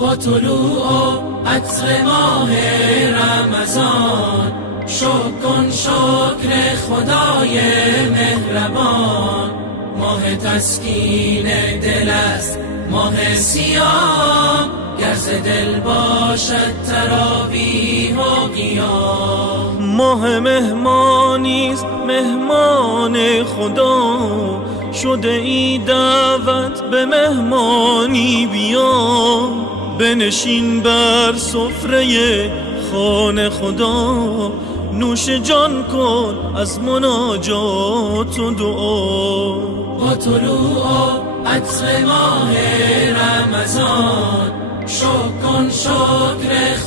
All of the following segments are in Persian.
با طلوع عطر ماه رمضان شکر خدای مهربان. ماه تسکین دل است، ماه صیام، گر ز دل باشد تراویح و قیام. ماه مهمانیست، مهمان خدا، شده ای دعوت به مهمانی بیا. بنشین بر سفره خانه خدا، نوش جان کن از مناجات و دعا. با طلوع عطر ماه رمضان شکر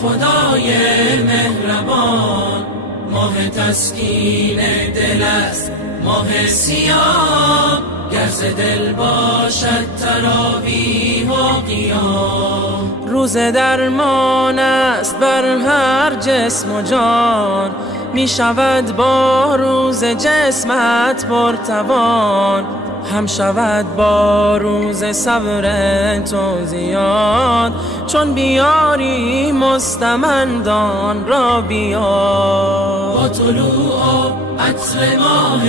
خدای مهربان. ماه تسکین دل است، ماه صیام، گر ز دل باشد تراویح و قیام. روز درمان است بر هر جسم و جان، می شود با روز جسمت پرتوان. هم شود با روز صبر تو زیاد، چون بیاری مستمندان را بیار. با طلوع عطر ماه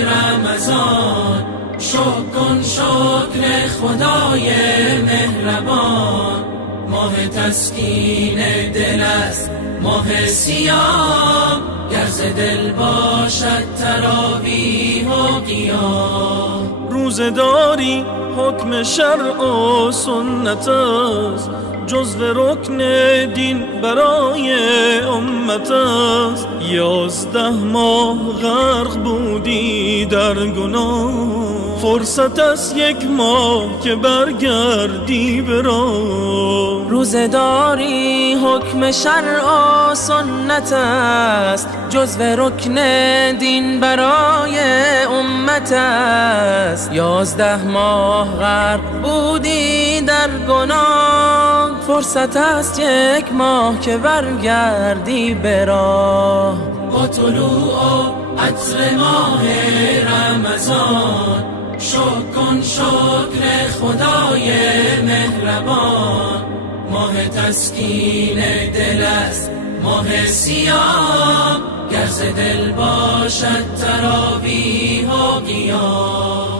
رمضان شکر خدای مهربان. ماه تسکین دل است، ماه صیام، گر ز دل باشد تراویح و قیام. روزه داری حکم شرع و سنت است، جزو رکن دین برای امت است. 11 ماه غرق بودی در گناه، فرصت است 1 ماه که برگردی به راه. روزه داری حکم شرع و سنت است، جزو رکن دین برای امت است. 11 ماه غرق بودی در گناه، فرصت است 1 ماه که برگردی به راه. با طلوع عطر ماه رمضان شکر خدای مهربان. ماه تسکین دل است، ماه صیام، گر ز دل باشد تراویح و قیام.